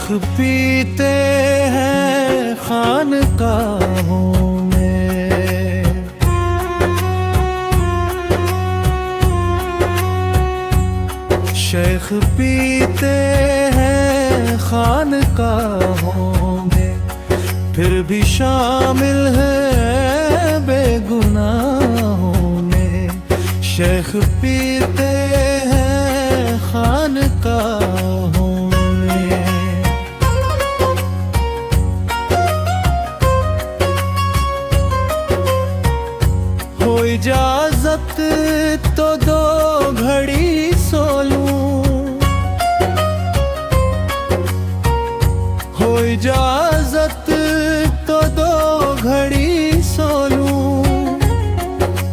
शेख पीते हैं खानकाहों में। शेख पीते हैं खानकाहों में, फिर भी शामिल है बेगुनाहों में। शेख पीते हैं खानकाहों में। हो इजाजत तो दो घड़ी सो लूं, हो इजाजत तो दो घड़ी सो लूं।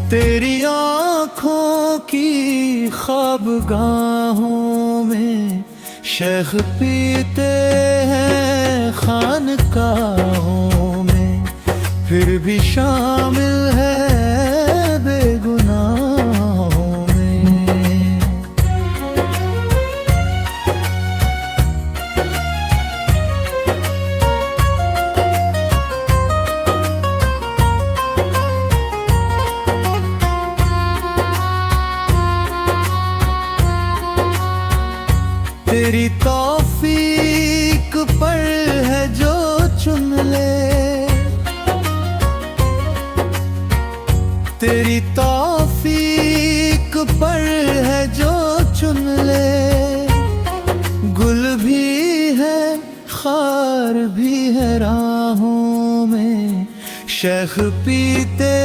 तेरी आँखों की ख्वाबगाहों में शेख पीते हैं खानकाहों में, फिर भी शामिल है बेगुनाहों में। तेरी तौफीक पर है जो चुन ले, तेरी तौफीक पर है जो चुन ले। गुल भी है खार भी है राहों में, शेख पीते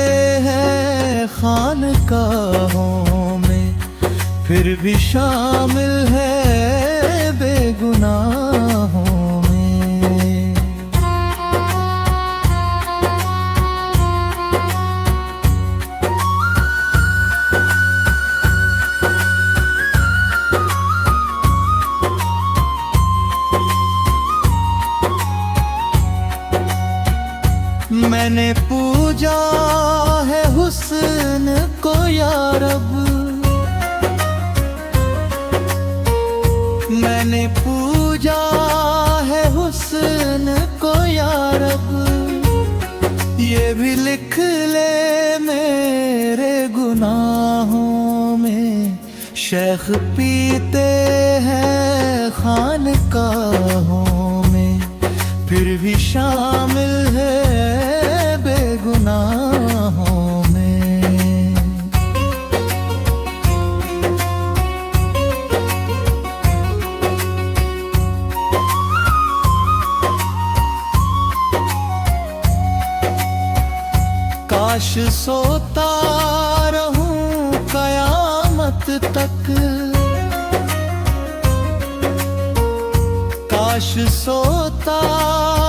हैं खानकाहों में, फिर भी शामिल है बेगुनाहों में। मैंने पूजा है हुस्न को या रब, मैंने पूजा है हुस्न को या रब। ये भी लिख ले मेरे गुनाहों में, शेख पीते हैं खानकाहों में, फिर भी शामिल है बेगुनाहों में। काश सोता रहूं कयामत तक, काश सोता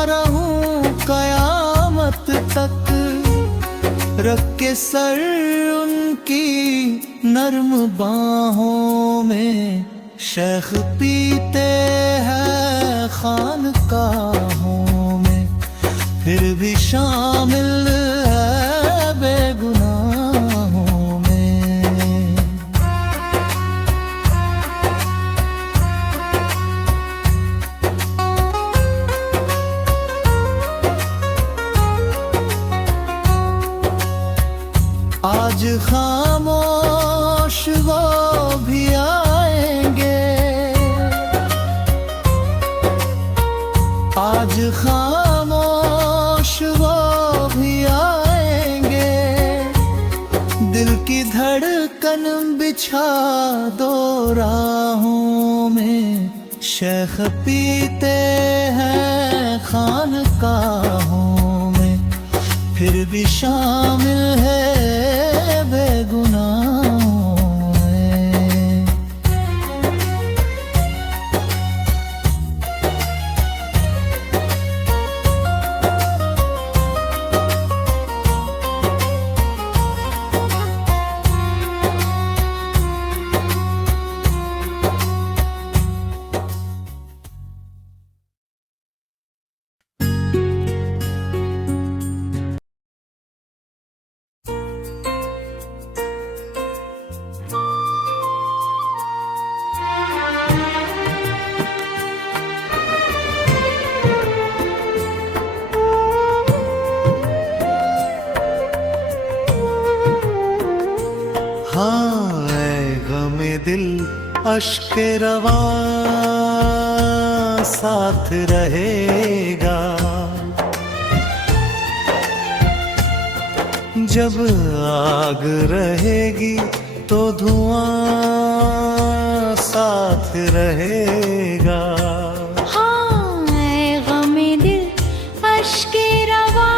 रहूं कयामत तक। रख के सर उनकी नर्म बाहों में, शेख पीते हैं खानकाहों में, फिर भी शामिल है बेगुनाहों में। आज खामोश वो भी आएंगे, आज खामोश वो भी आएंगे। दिल की धड़कन बिछा दो राहों में, शेख पीते हैं खानकाहों में, फिर भी शामिल है बेगुनाहों में। हाँ ऐ गमे दिल अश्के रवा साथ रहेगा, जब आग रहेगी तो धुआं साथ रहेगा। हाँ ऐ गमे दिल अश्के रवा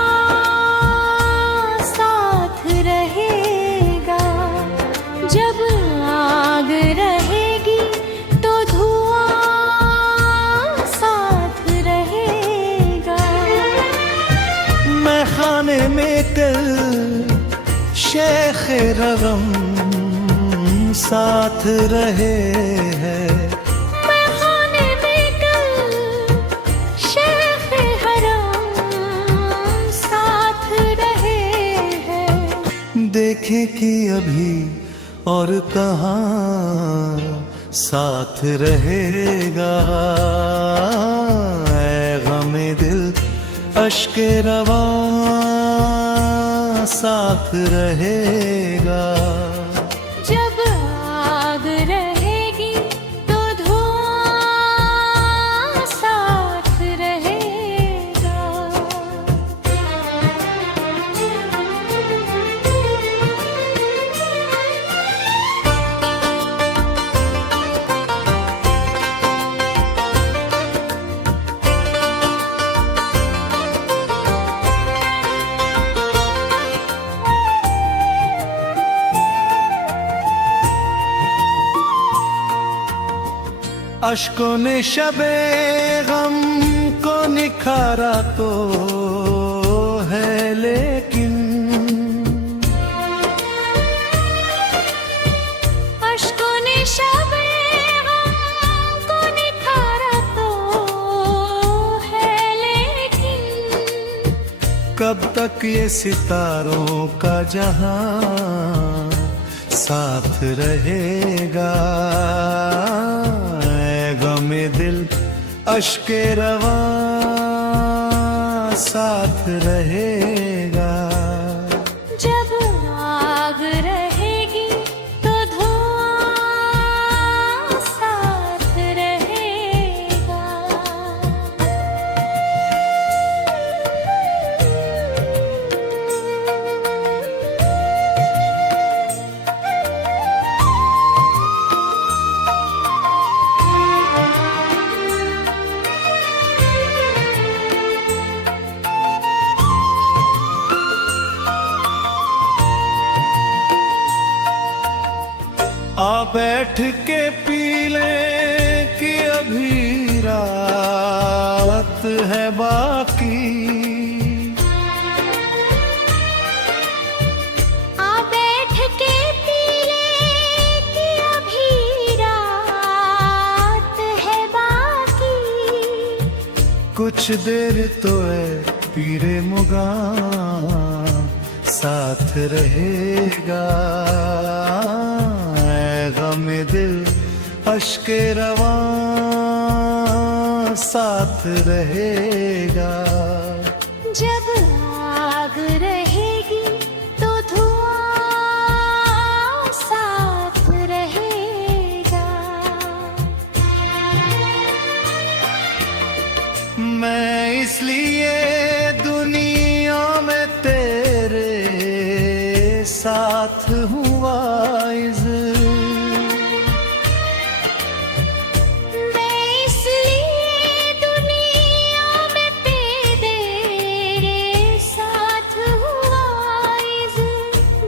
साथ रहेगा, जब आग रहेगी तो धुआं साथ रहेगा। मैं खाने में कल शेख रगम साथ रहे हैं, मैं खाने में कल शेख हरम साथ रहे हैं। देखे कि अभी और कहाँ साथ रहेगा, ऐ गमे दिल अश्के रवा साथ रहेगा। जब आग रहेगी तो धुआं साथ रहेगा। अश्कों ने शबे गम को निखारा तो है, लेकिन अश्कों ने शबे गम को निखारा तो है, लेकिन कब तक ये सितारों का जहां साथ रहेगा, गमे दिल अश्के रवा साथ रहेगा। जब आग रहेगी तो धुआं साथ रहेगा। आ बैठ के पी ले कि अभी रात है बाकी, आ बैठ के पी ले कि अभी रात है बाकी। कुछ देर तो है पीरे मुगा साथ रहेगा, गमे दिल अश्के रवा साथ रहेगा। जब आग रहेगी तो धुआं साथ रहेगा। मैं इसलिए दुनिया में तेरे साथ हूँ वाइज़,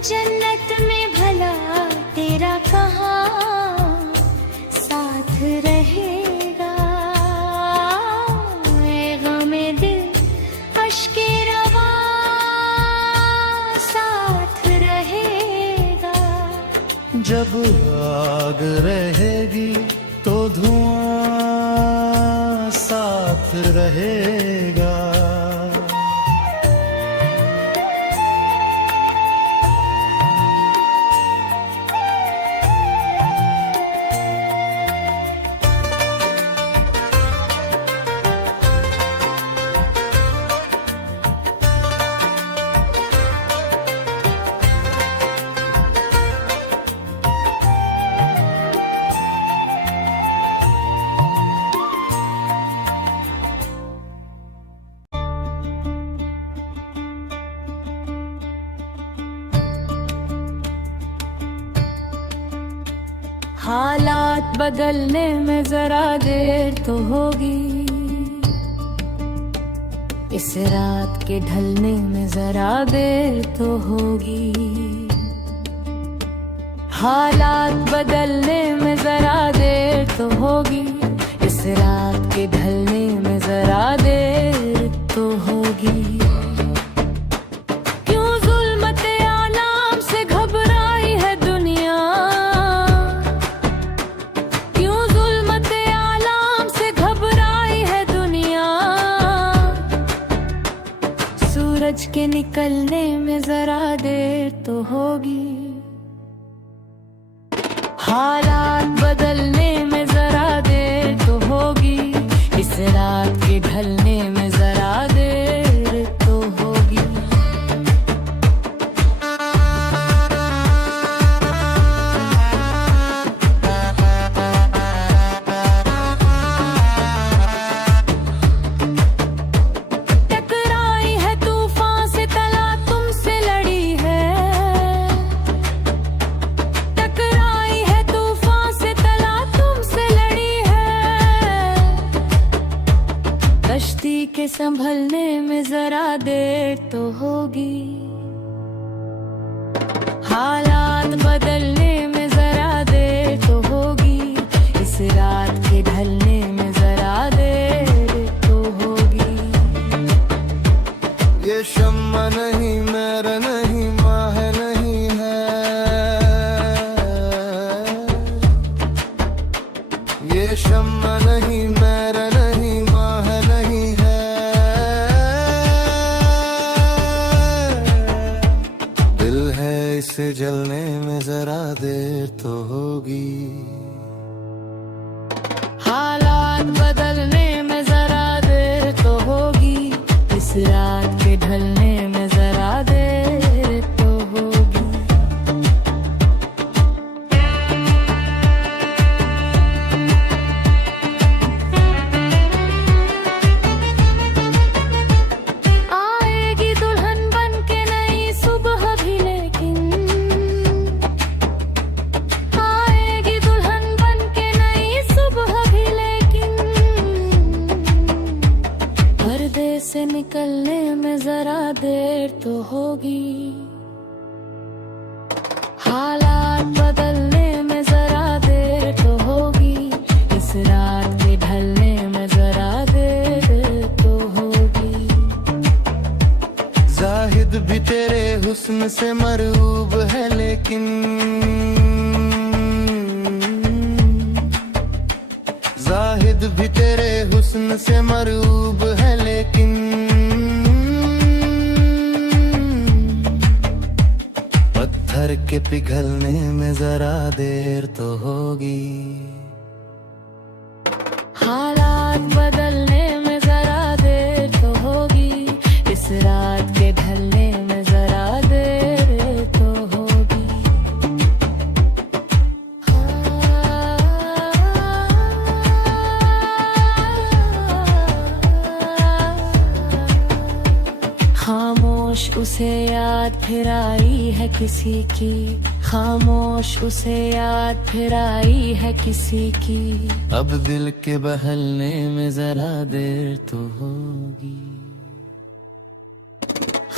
जन्नत में भला तेरा कहाँ साथ रहेगा, ऐ गमे दिल अश्के रवा साथ रहेगा। जब आग रहेगी तो धुआं साथ रहेगा। हालात बदलने में जरा देर तो होगी, इस रात के ढलने में जरा देर तो होगी। हालात बदलने में जरा देर तो होगी, इस रात के ढलने में जरा देर तो होगी। क्यों जुल्मते आलाम से घबराई है दुनिया, क्यों जुल्मते आलाम से घबराई है दुनिया। सूरज के निकलने में जरा देर तो होगी, हालात बदलने में जरा देर तो होगी, इस रात के ढलने में जरा देर तो होगी। टकराई है तूफान से तला तुमसे लड़ी है, टकराई है तूफान से तला तुमसे लड़ी है। कश्ती के संभलने में जरा देर तो होगी, हालात बदलने में जरा देर तो होगी, इस रात के ढलने में जरा देर तो होगी। ये शम्मा नहीं मेरा नहीं माह नहीं है, ये शम्मा नहीं मेरा नहीं माह नहीं है। दिल है इसे जलने में जरा देर तो होगी, हालात बदलने में जरा देर तो होगी, इस रात के ढलने में जरा देर तो होगी। आएगी दुल्हन बन के नई सुबह भी, लेकिन आएगी दुल्हन बन के नई सुबह भी, लेकिन पर्दे से निकलने में जरा देर तो होगी, हालात बदलने में जरा देर तो होगी, इस रात के ढलने में जरा देर तो होगी। जाहिद भी तेरे हुस्न से मरूब है, लेकिन जाहिद भी तेरे हुस्न से मरूब है, लेकिन पत्थर के पिघलने में जरा देर तो होगी, हालात बदलने में जरा देर तो होगी, इस रात के ढलने में जरा देर तो होगी। खामोश उसे याद फिर आई है किसी की, खामोश उसे याद फिर आई है किसी की। अब दिल के बहलने में जरा देर तो होगी,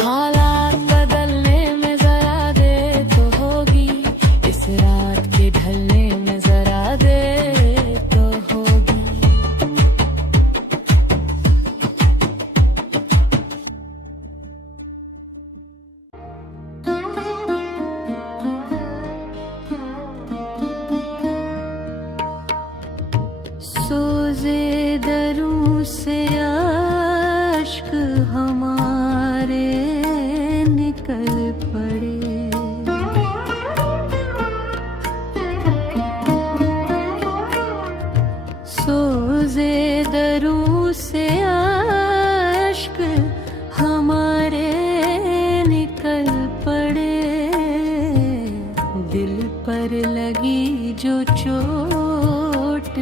हालात बदलने में जरा देर तो होगी, इस रात के ढलने में जरा देर तो होगी। सोजे दरूं से अश्क हमारे निकल पड़े, सोजे दरूं से अश्क हमारे निकल पड़े। दिल पर लगी जो चोट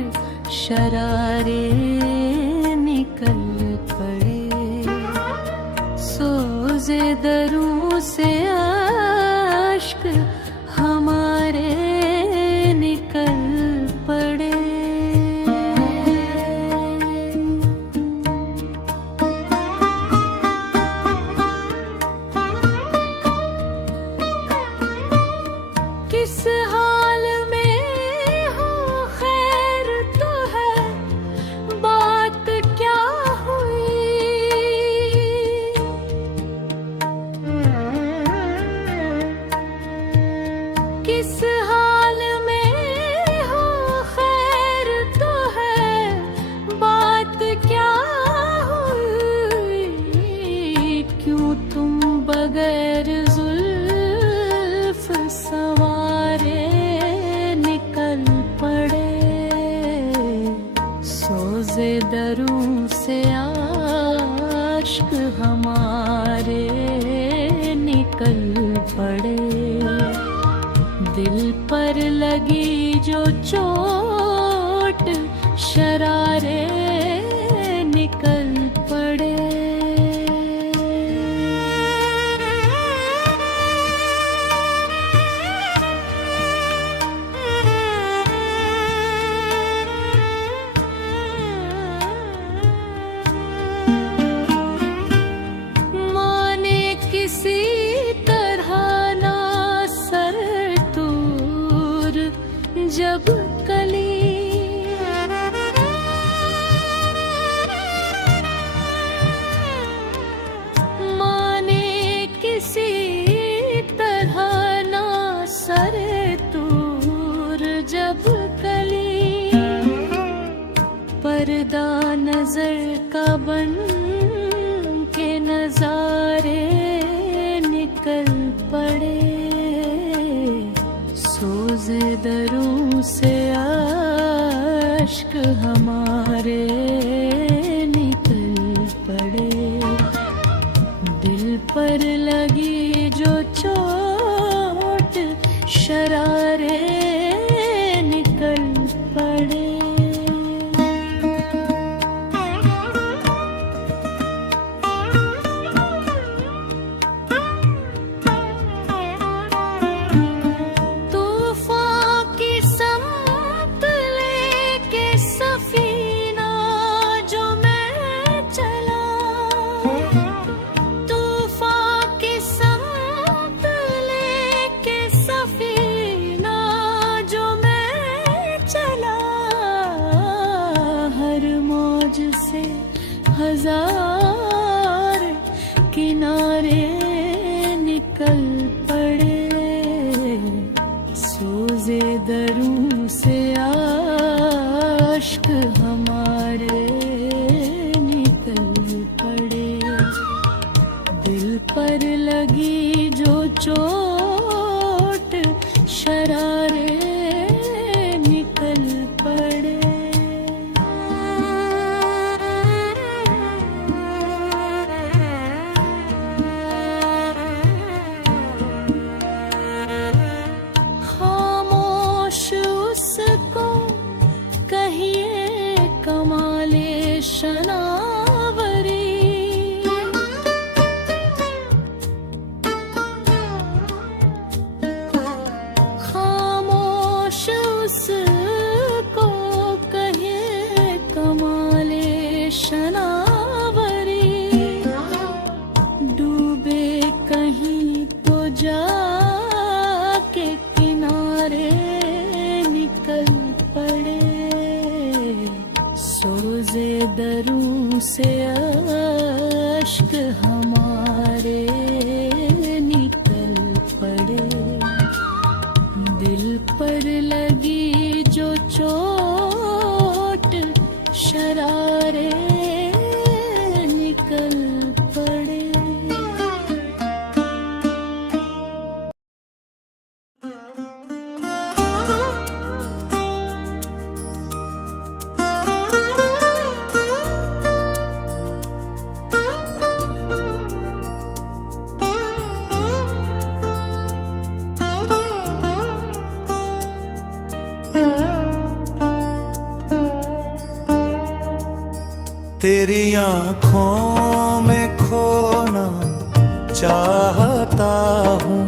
शरारे निकल पड़े, सोजे दरूं से अश्क हमारे निकल किस हाल में हो खैर तो है, बात क्या हुई? किस हाल में हो खैर तो है, बात क्या हुई? क्यों तुम बगैर जुल्फ सवारे निकल पड़े? सोज़े दरूं से आश्क हमारे निकल पड़े। दिल पर लगी जो चोट, शरारे निकल पड़े। माने किसी तरह ना सर दूर जब कली, माने किसी तरह ना सर दूर जब कली, पर्दा नजर का बन के नजारे निकल पड़े। सोज़े दरूं से आश्क हमारे निकल पड़े। दिल पर लगी जो चोट, शरारे निकल पड़े। तूफान की समत लेके सफीना जो मैं चला, तूफान की समत लेके सफीना जो मैं चला, हर मौज से हजार किनारे निकल पड़े। सोज़े दरूं से आश्क हमारे निकल पड़े। दिल पर लगी जो चोट, शरारे निकल पड़े। खामोश उसको कहिए कमाले शनावरी, खामोश उसको कहिए कमाले शनावरी, डूबे कहीं तो जाके किनारे निकल पड़े। सोज़े दरूं से अश्क हमारे निकल पड़े। दिल पर लगी जो चोट, शरारे निकल पड़े। तेरी आँखों में खोना चाहता हूँ,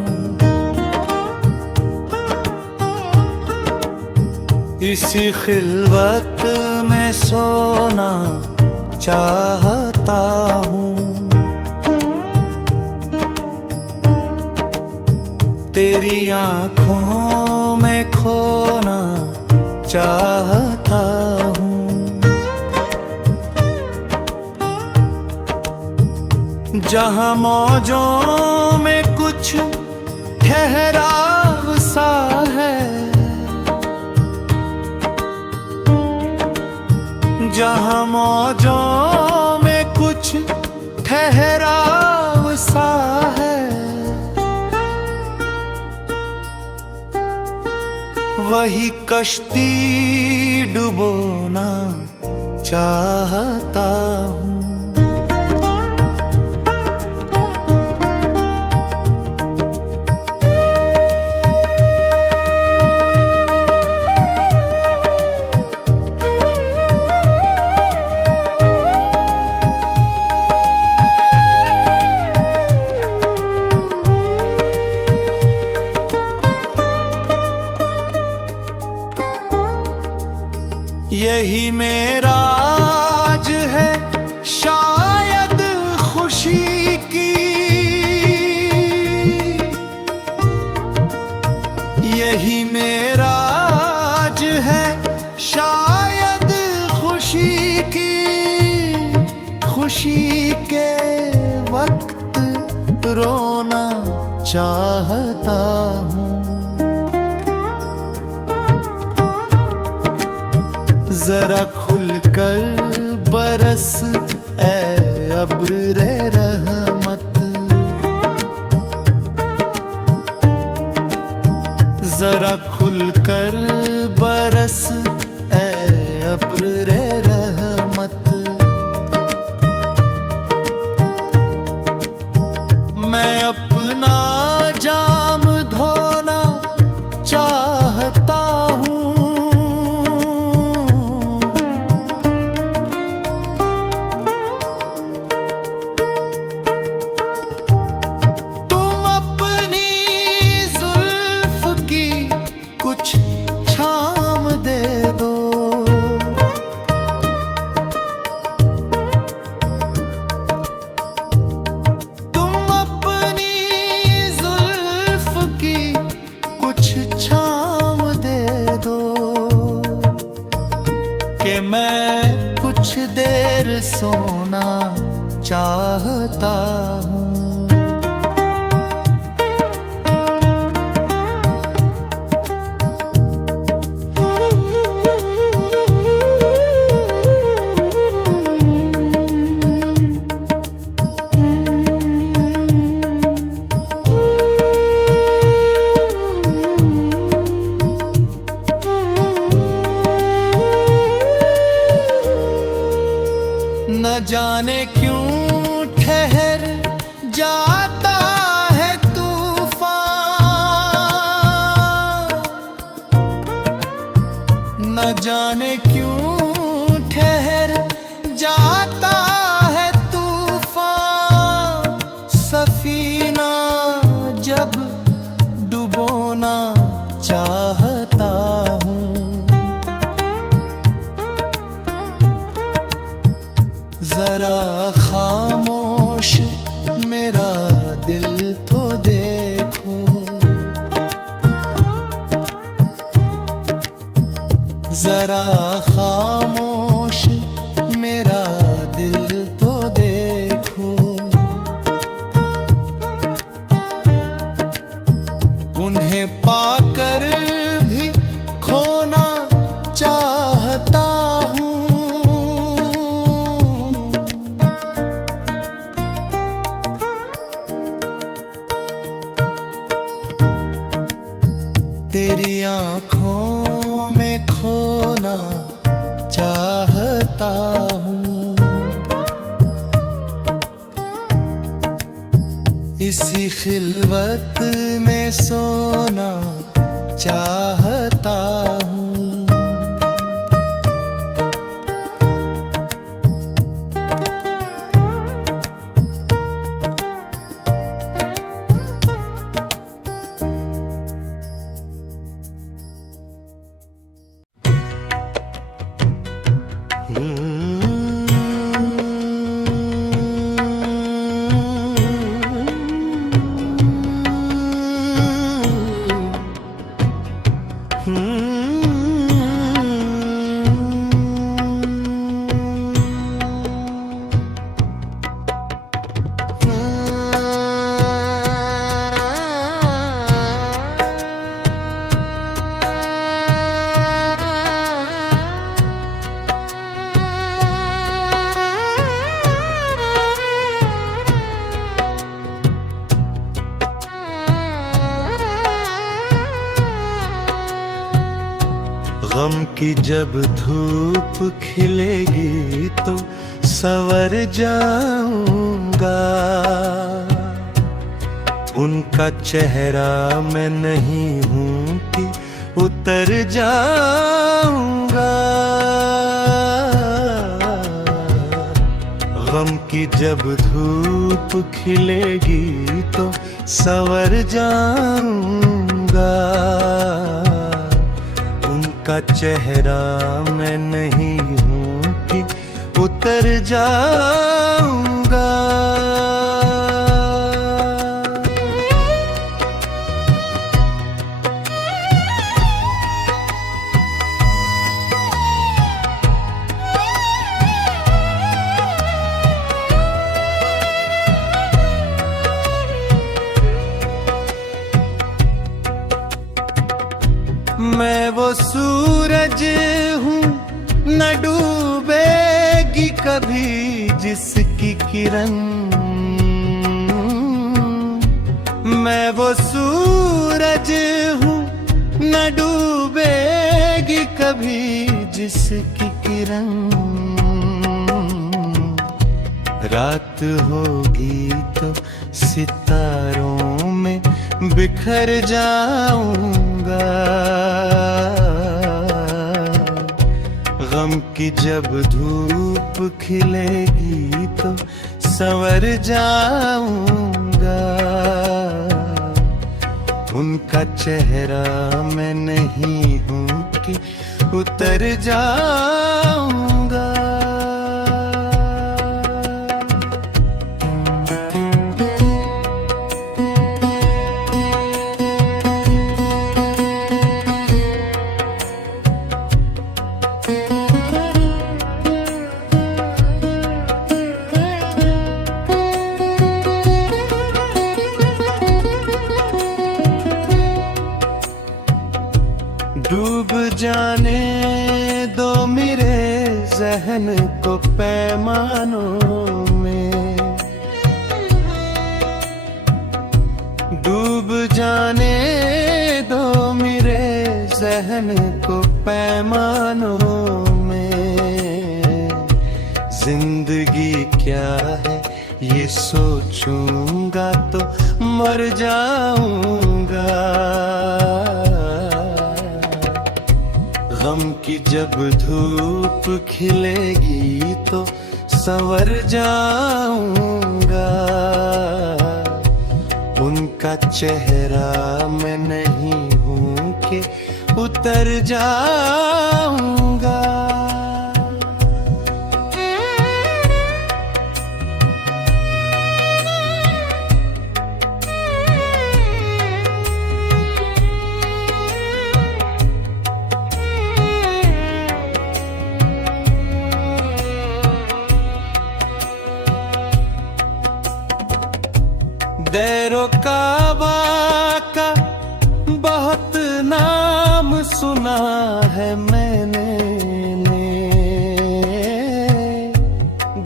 इसी खिलवत में सोना चाहता हूँ। तेरी आँखों में खोना चाहता हूँ। जहाँ मौजों में कुछ ठहराव सा है, जहाँ मौजों में कुछ ठहराव सा है, वही कश्ती डुबोना चाहता हूँ। यही मेरा आज है शायद खुशी की, यही मेरा आज है शायद खुशी की। खुशी के वक्त रोना चाहता हूँ। जरा खुलकर बरस ऐ अब्र रहमत, जरा खुलकर बरस ऐ अब्र रहमत। मैं अपना जाम धोना चाहता हूँ। मैं कुछ देर सोना चाहता हूँ। न जाने क्यों ठहर जाता है तूफान, न जाने क्यों ठहर जाता है तूफान। सफीना जब डुबोना चाहता हूँ। जरा खामोश मेरा दिल तो देखो, जरा खामोश मेरा दिल तो देखो। उन्हें पाकर भी खोना चाहता हूँ। तेरी आँखों में खोना चाहता हूँ। इसी खिलवत में सोना चाहता हूँ। गम की जब धूप खिलेगी तो संवर जाऊंगा। उनका चेहरा मैं नहीं हूं कि उतर जाऊंगा। गम की जब धूप खिलेगी तो संवर जाऊंगा। उनका चेहरा मैं नहीं हूं कि उतर जाऊंगा। मैं वो सूरज हूँ न डूबेगी कभी जिसकी किरण। मैं वो सूरज हूँ न डूबेगी कभी जिसकी किरण। रात होगी तो सितारों में बिखर जाऊंगा। गम की जब धूप खिलेगी तो संवर जाऊंगा। उनका चेहरा मैं नहीं हूं कि उतर जाऊंगा। डूब जाने दो मेरे जहन को पैमानों में। डूब जाने दो मेरे जहन को पैमानों में। जिंदगी क्या है ये सोचूंगा तो मर जाऊंगा। गम की जब धूप खिलेगी तो संवर जाऊंगा। उनका चेहरा मैं नहीं हूं कि उतर जाऊंगा। दैरो काबा का बहुत नाम सुना है मैंने।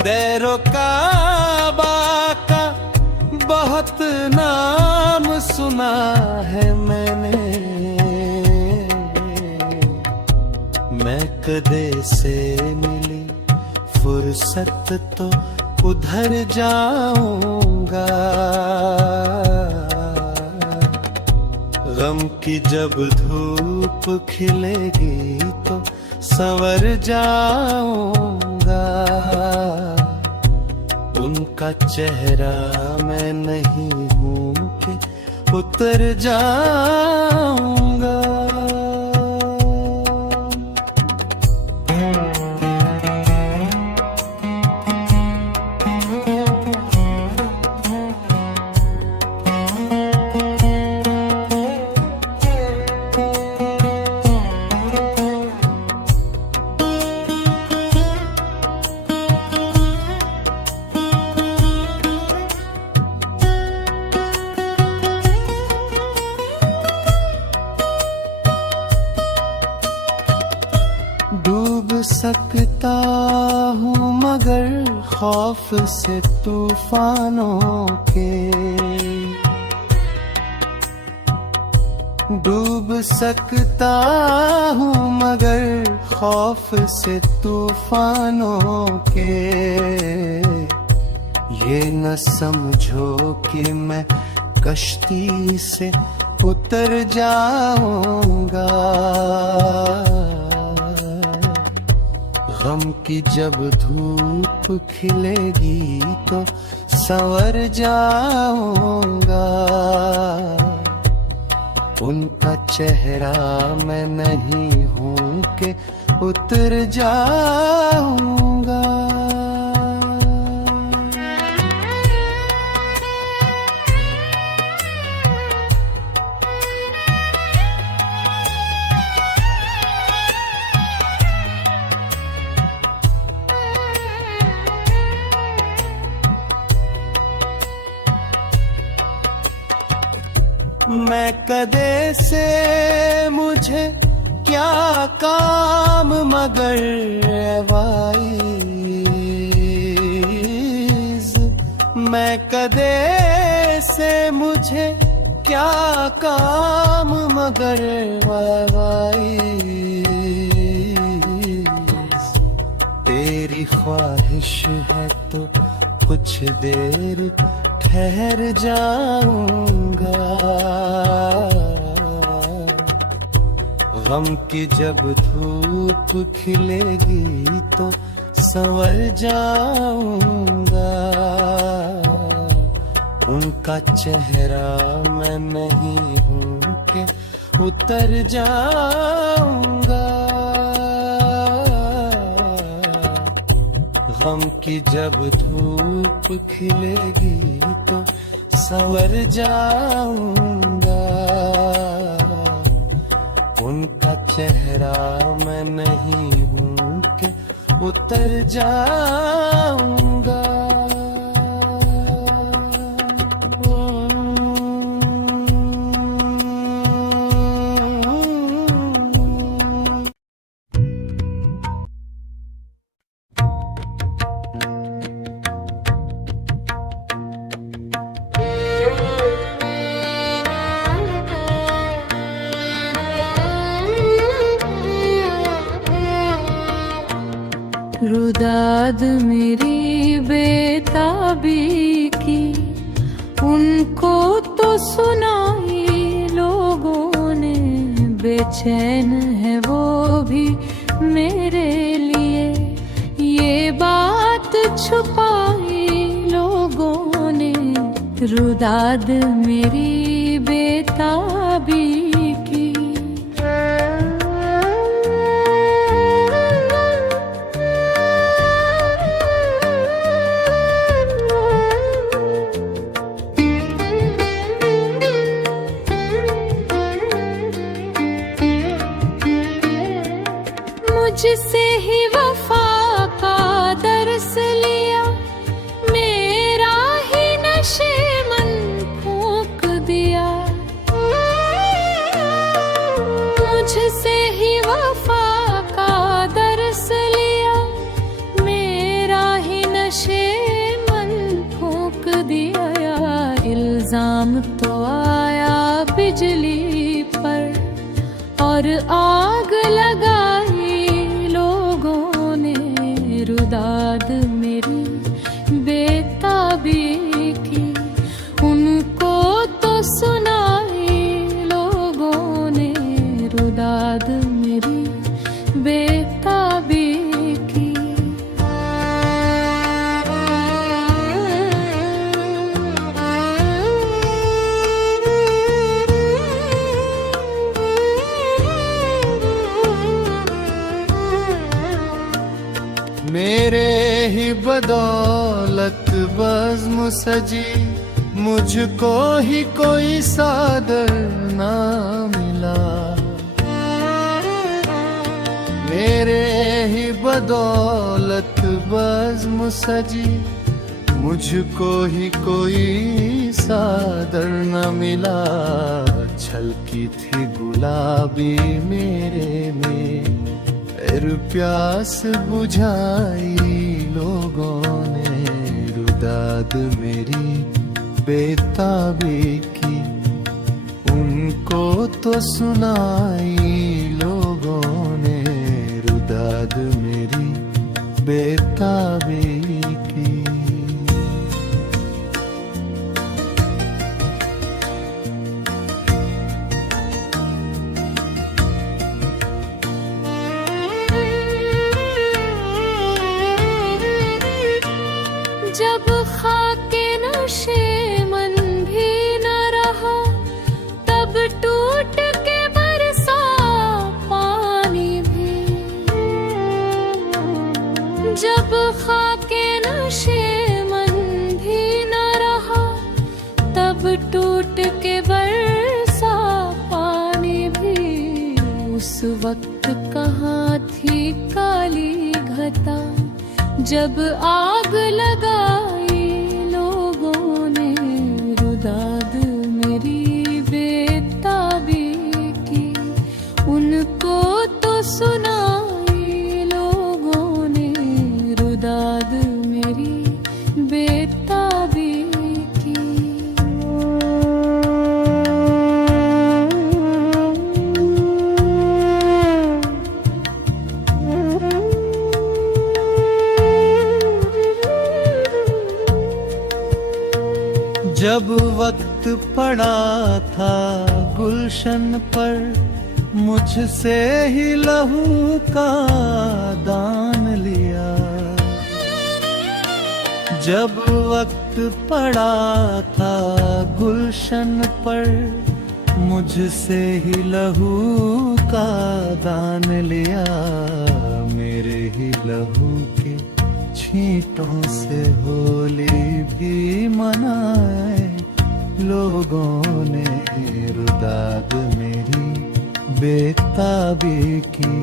दैरो काबा का बहुत नाम सुना है मैंने। मैं कदे से मिली फुर्सत तो उधर जाऊंगा। गम की जब धूप खिलेगी तो संवर जाऊंगा। उनका चेहरा मैं नहीं हूं कि उतर जाऊंगा। डूब सकता हूँ मगर खौफ से तूफानों के। डूब सकता हूँ मगर खौफ से तूफानों के, ये न समझो कि मैं कश्ती से उतर जाऊंगा। गम की जब धूप खिलेगी तो संवर जाऊंगा। उनका चेहरा मैं नहीं हूं कि उतर जाऊंगा। मैं कदे से मुझे क्या काम मगर वाइज, मैं कदे से मुझे क्या काम मगर वाइज। तेरी ख्वाहिश है तो कुछ देर ठहर जाऊंगा। गम की जब धूप खिलेगी तो संवर जाऊंगा। उनका चेहरा मैं नहीं हूं कि उतर जाऊंगा। गम की जब धूप खिलेगी तो संवर जाऊंगा। उनका चेहरा मैं नहीं हूं कि उतर जाऊंगा। रुदाद मेरी बेताबी की उनको तो सुनाई लोगों ने, बेचैन है वो भी मेरे लिए, ये बात छुपाई लोगों ने। रुदाद मेरी बेताबी की मुझसे ही वफा का दर्स लिया, मेरा ही नशे मन फूंक दिया। मुझसे ही वफा का दर्स लिया, मेरा ही नशे मन फूंक दिया। इल्जाम तो आया बिजली पर और आग लगाई लोगों ने। रुदाद मेरी बेताबी की उनको तो सुनाई लोगों ने। रुदाद मेरी बेताबी की मेरे ही बदौलत बज़्म सजी, मुझको ही कोई सादर ना मिला। मेरे ही बदौलत बज़्म सजी, मुझको ही कोई सादर न मिला। छलकी थी गुलाबी मेरे में, फिर प्यास बुझाई लोगों ने। रुदाद मेरी बेताबी की उनको उनको तो सुनाई लोगों ने रुदाद मेरी बेताबी की। जब खाके नशे मन भी न रहा, तब टूट के बरसा पानी भी। जब खाके नशे मन भी न रहा, तब टूट के बरसा पानी भी। उस वक्त कहाँ थी काली घटा, जब आग लगाई लोगों ने रुदाद मेरी बेताबी की। उनको तो सुनाई लोगों ने रुदाद मेरी बेताबी की। जब वक्त पड़ा था गुलशन पर, मुझसे ही लहू का दान लिया। जब वक्त पड़ा था गुलशन पर, मुझसे ही लहू का दान लिया। मेरे ही लहू के छींटों से होली भी मनाए लोगों ने रुदाद मेरी बेताबी की।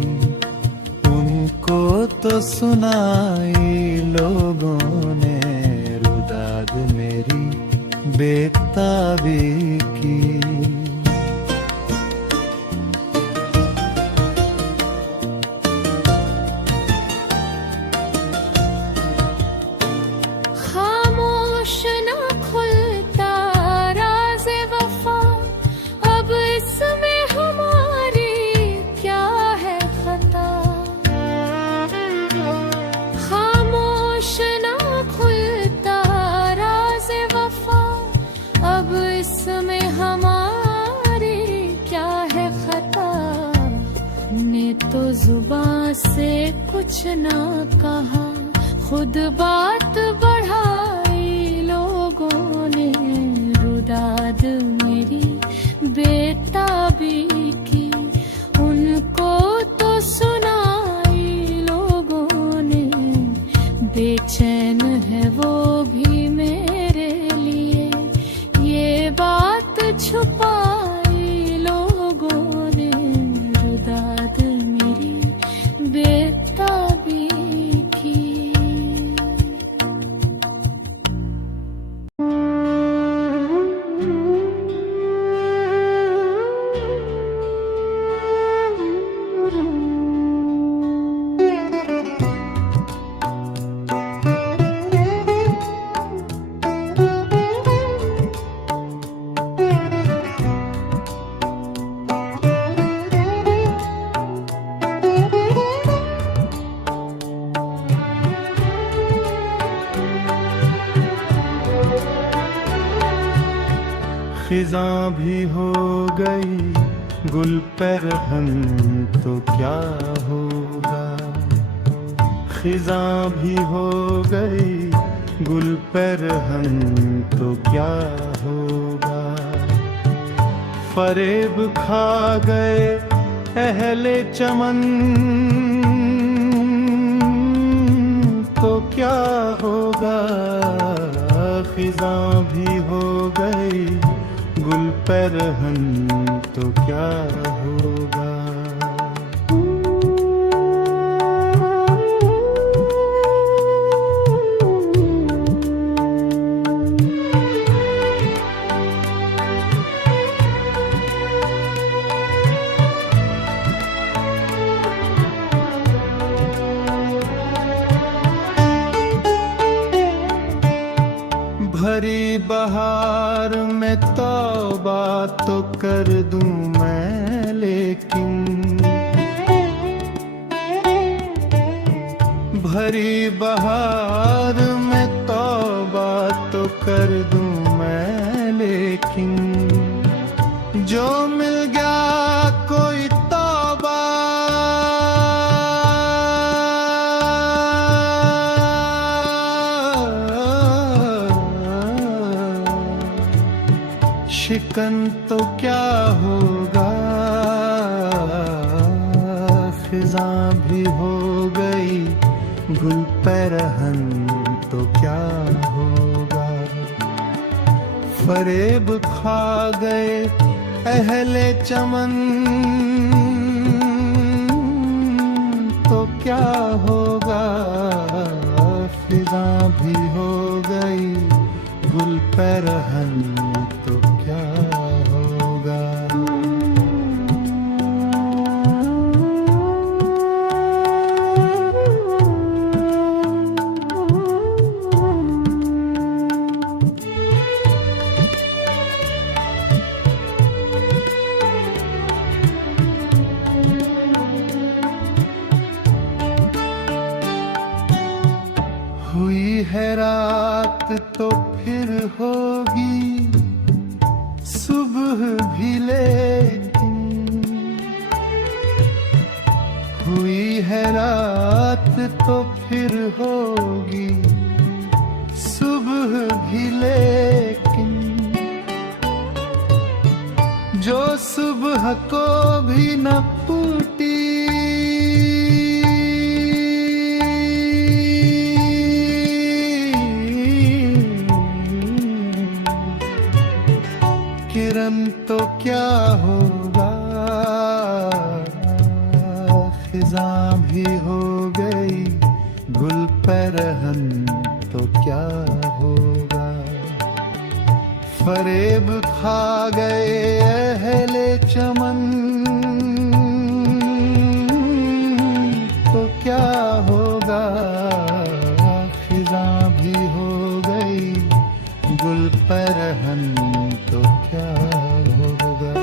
उनको तो सुनाई लोगों ने रुदाद मेरी बेताबी की। तो जुबान से कुछ ना कहा, खुद बात बढ़ाई लोगों ने रुदाद मेरी बेताबी की। उनको तो सुनाई लोगों ने, बेचैन है वो भी मेरे लिए, ये बात छुपाई लोगों ने रुदाद मेरी बेताबी की। खिज़ां भी हो गई गुल परहन तो क्या होगा। खिज़ां भी हो गई गुल परहन तो क्या होगा। फरेब खा गए अहले चमन तो क्या होगा। खिज़ां भी हो गई गुल परहन तो क्या होगा। भरी बहार में तौबा तो कर दूं भरी बहार में तौबा तो कर दूं मैं, लेकिन जो मिल गया कोई तौबा शिकन तो क्या होगा, खिज़ां भी हो गई गुल पैरहन तो क्या होगा। फरेब खा गए अहले चमन तो क्या होगा, फिज़ां भी हो गई गुल पैरहन तो क्या होगा। हुई है रात तो फिर होगी सुबह भी, लेकिन हुई है रात तो फिर होगी सुबह भी, लेकिन जो सुबह को भी न टूटी किरण तो क्या होगा, खिज़ां भी हो गई गुल पैरहन तो क्या होगा। फरेब खा गए अहले चमन तो क्या होगा, खिज़ां भी हो गई गुल पैरहन तो क्या होगा।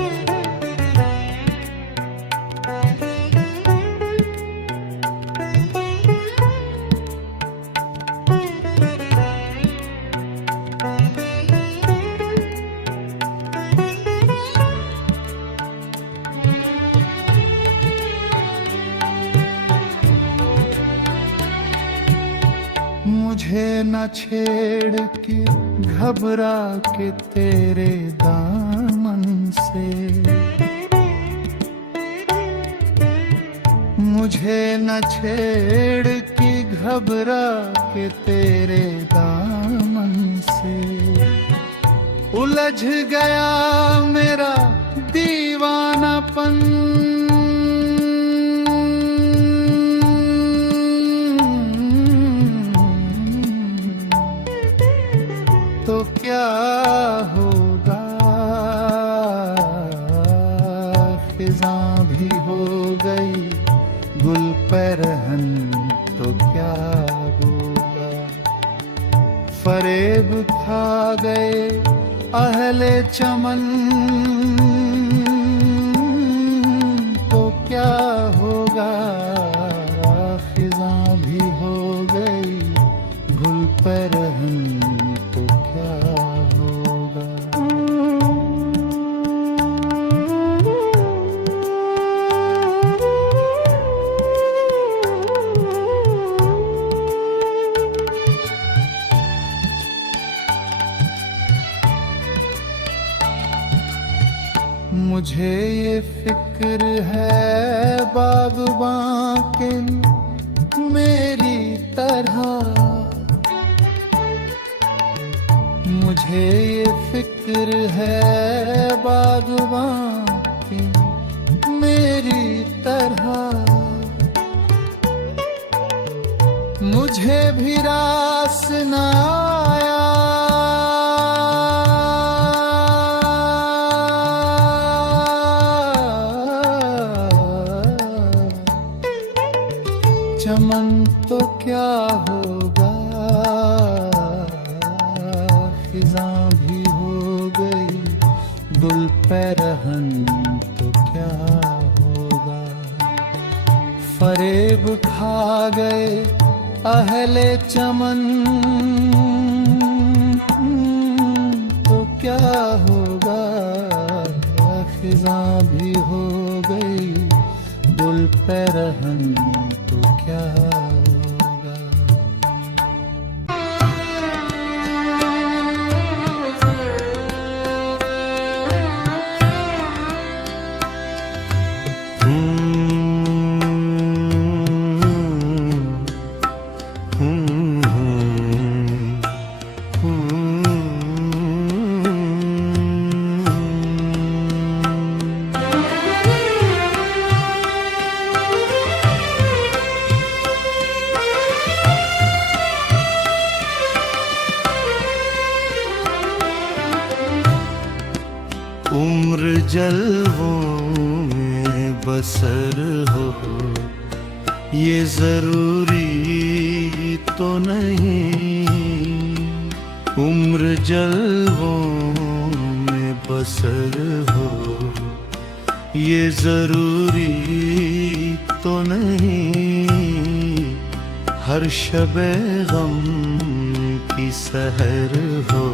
मुझे न छेड़ के घबरा के तेरे दामन से, मुझे न छेड़ के घबरा के तेरे दामन से। उलझ गया मेरा दीवानापन तो क्या होगा, खिज़ां भी हो गई गुल पैरहन तो क्या होगा। फरेब खा गए अहले चमन तो क्या होगा, खिज़ां भी हो गई गुल पैरहन तो क्या होगा। मुझे ये फिक्र है बाग़बां के मेरी तरह, मुझे ये फिक्र है बाग़बां की मेरी तरह। मुझे भी रास न आया चमन तो क्या होगा, खिज़ां भी हो गई गुल पैरहन तो क्या होगा। फरेब खा गए अहले चमन तो क्या होगा, खिज़ां भी हो गई गुल पे रहन तो क्या होगा। उम्र जलवों में बसर हो, ये जरूरी तो नहीं। उम्र जलवों में बसर हो, ये जरूरी तो नहीं। हर शबे गम की सहर हो,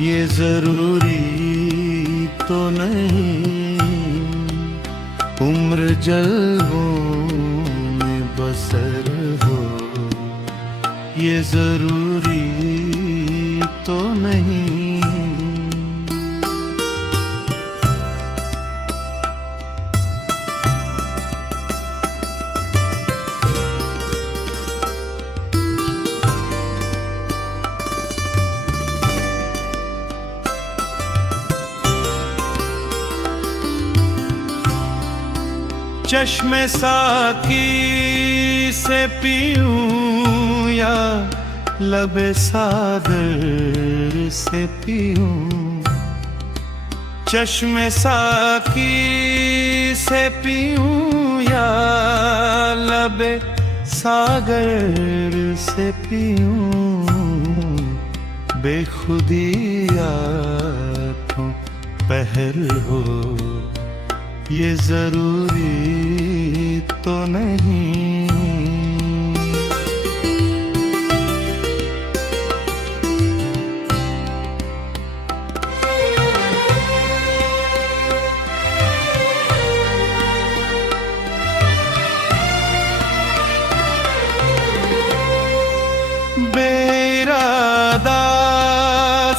ये जरूरी तो नहीं। उम्र जलवों में बसर हो, ये जरूरी तो नहीं। चश्मे साकी से पीऊं या लबे सागर से पीऊं। चश्मे साकी से पीऊं या लबे सागर से पीऊं। बेखुदी आँखों पहर हो, ये जरूरी तो नहीं। बेइरादा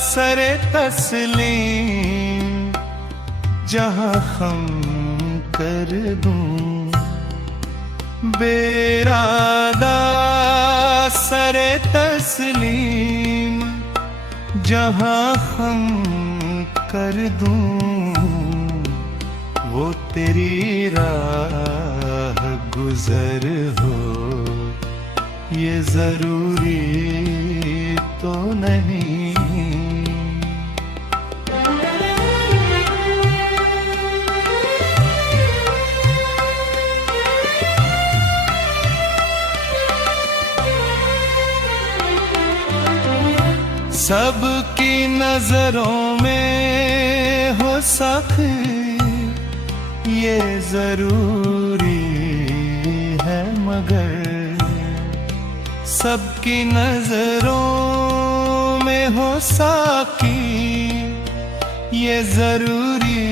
सरे तस्लीम जहाँ हम कर दूं। बेइरादा सरे तस्लीम जहाँ हम कर दूं। वो तेरी राह गुजर हो, ये जरूरी तो नहीं। सबकी नजरों में हो साखी, ये जरूरी है मगर। सबकी नजरों में हो साकी, ये जरूरी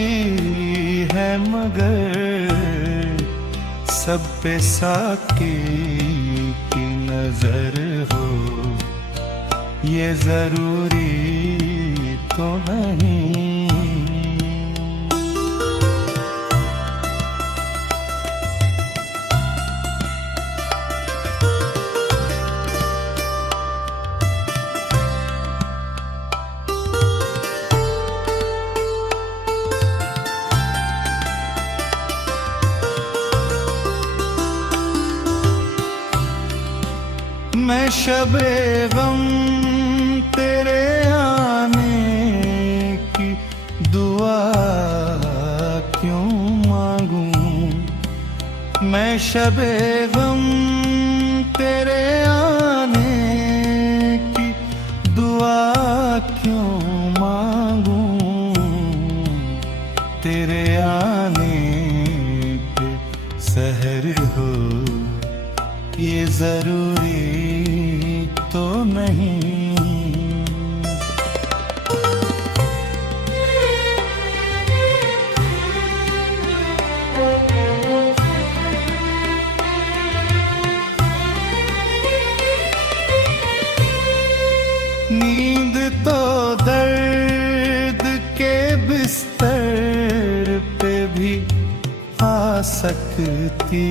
है मगर। सब पे साकी की नजर हो, ये जरूरी तो नहीं। मैं शबे गम तेरे आने की दुआ क्यों मांगूं। मैं शबे गम तेरे आने की दुआ क्यों मांगूं। तेरे आने पे सहर हो, ये जरूरी तो नहीं। नींद तो दर्द के बिस्तर पे भी आ सकती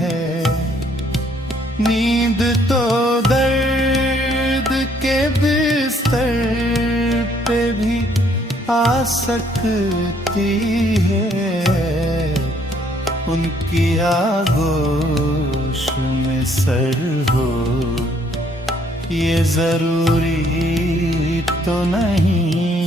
है। नींद तो दर्द के बिस्तर पे भी आ सकती है। उनकी आगोश में सर हो ये जरूरी तो नहीं।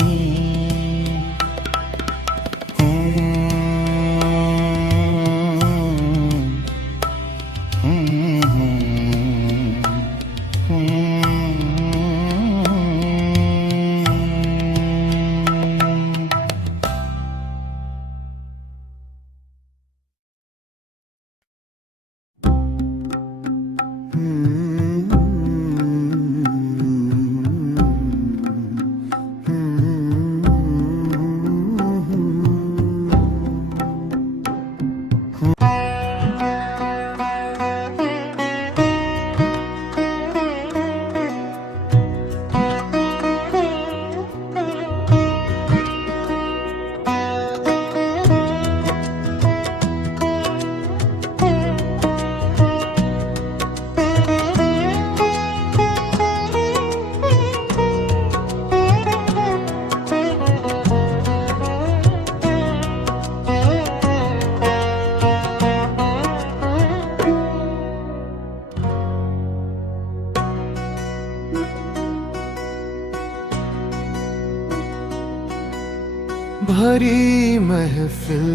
भरी महफिल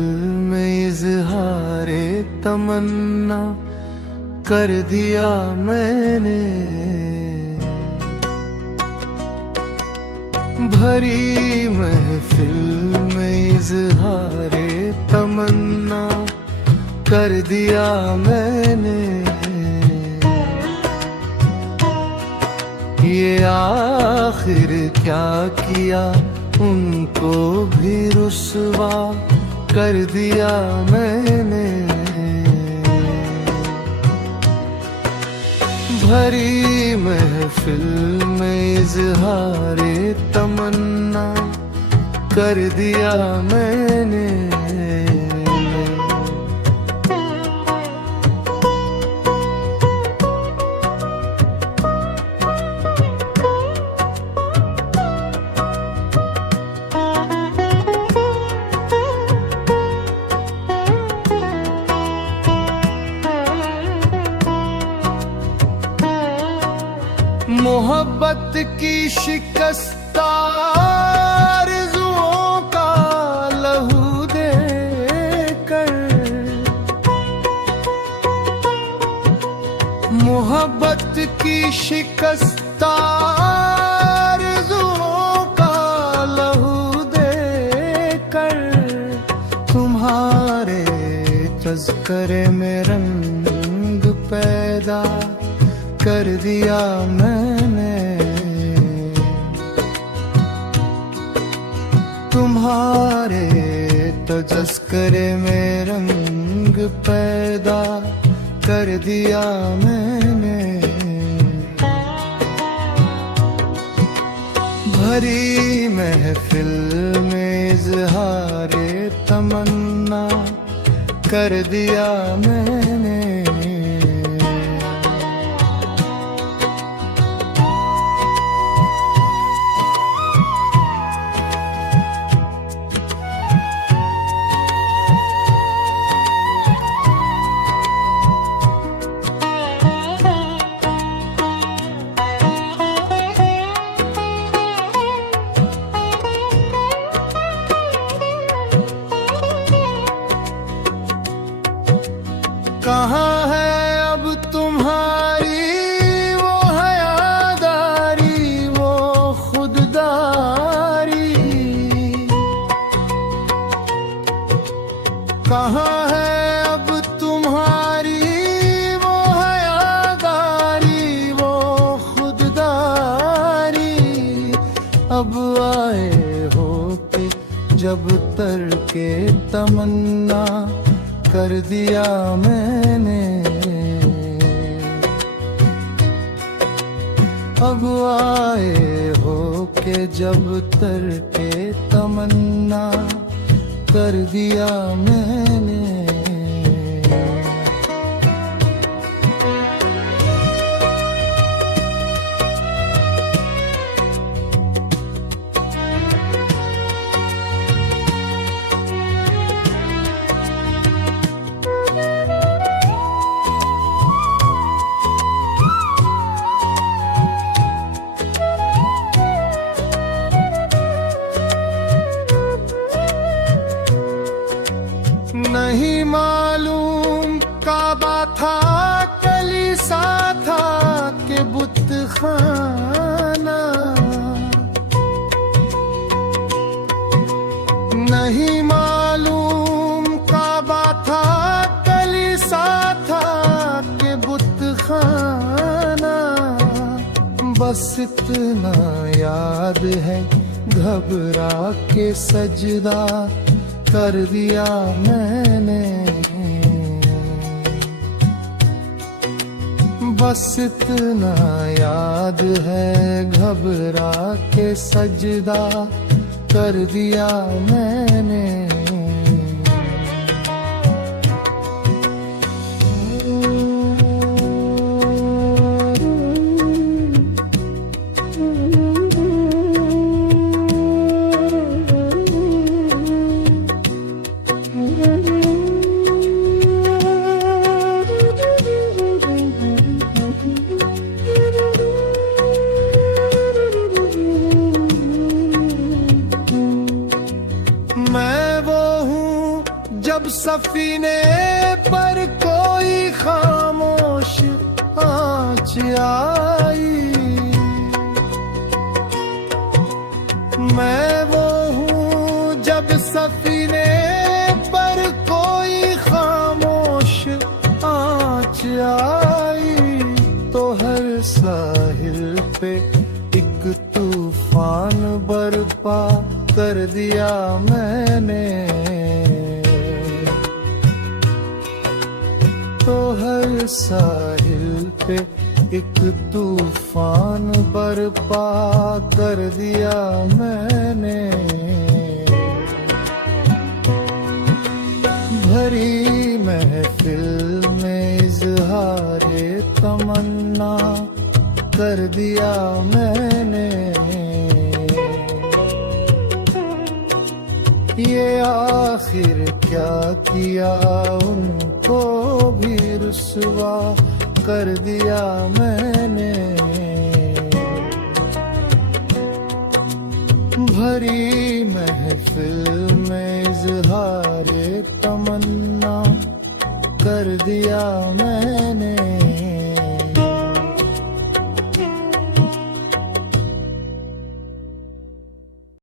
में इजहारे तमन्ना कर दिया मैंने। भरी महफिल में इजहारे तमन्ना कर दिया मैंने। ये आखिर क्या किया उनको भी रुसवा कर दिया मैंने। भरी महफिल में इजहारे तमन्ना कर दिया मैंने। मोहब्बत की शिकस्ता आरज़ुओं का लहू देकर। मोहब्बत की शिकस्ता आरज़ुओं का लहू देकर। तुम्हारे तज़किरे में रंग पैदा कर दिया मैंने। तुम्हारे तज़किरे में रंग पैदा कर दिया मैंने। भरी महफिल में इजहारे तमन्ना कर दिया मैंने। कहाँ है अब तुम्हारी वो हयादारी वो खुददारी। कहाँ है अब तुम्हारी वो हयादारी उतर के तमन्ना कर दिया मैंने। अब आए हो के जब तर के तमन्ना कर दिया मैंने। नहीं मालूम काबा था कलीसा था के बुत खाना। नहीं मालूम काबा था कलीसा था के बुत खाना। बस इतना याद है घबरा के सजदा कर दिया मैंने। बस इतना याद है घबरा के सजदा कर दिया मैंने। मैं वो हूँ जब सफीने पर कोई खामोश आँच आई। मैं वो हूँ जब सफीने पर कोई खामोश आँच आई। तो हर साहिल पे एक तूफान बरपा कर दिया मैंने। तो हर साहिल पे एक तूफान बरपा कर दिया मैंने। भरी महफिल में इजहारे तमन्ना कर दिया मैंने। ये आखिर क्या किया उनको भी रुसवा कर दिया मैंने। भरी महफिल में इजहारे तमन्ना कर दिया मैंने।